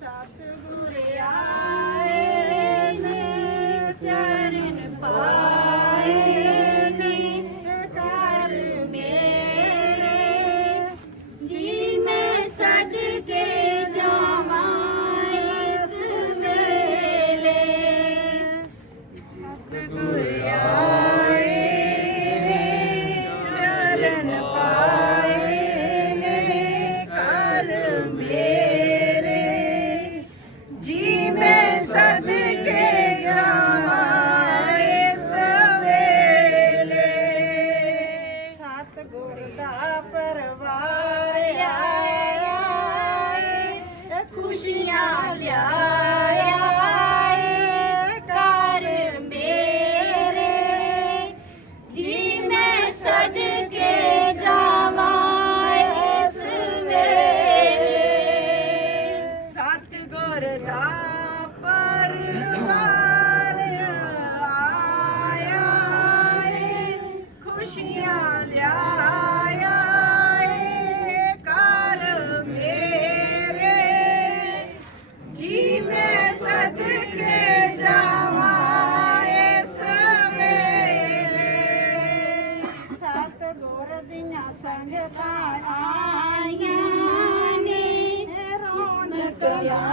sa after संग का आया ने रौनक ला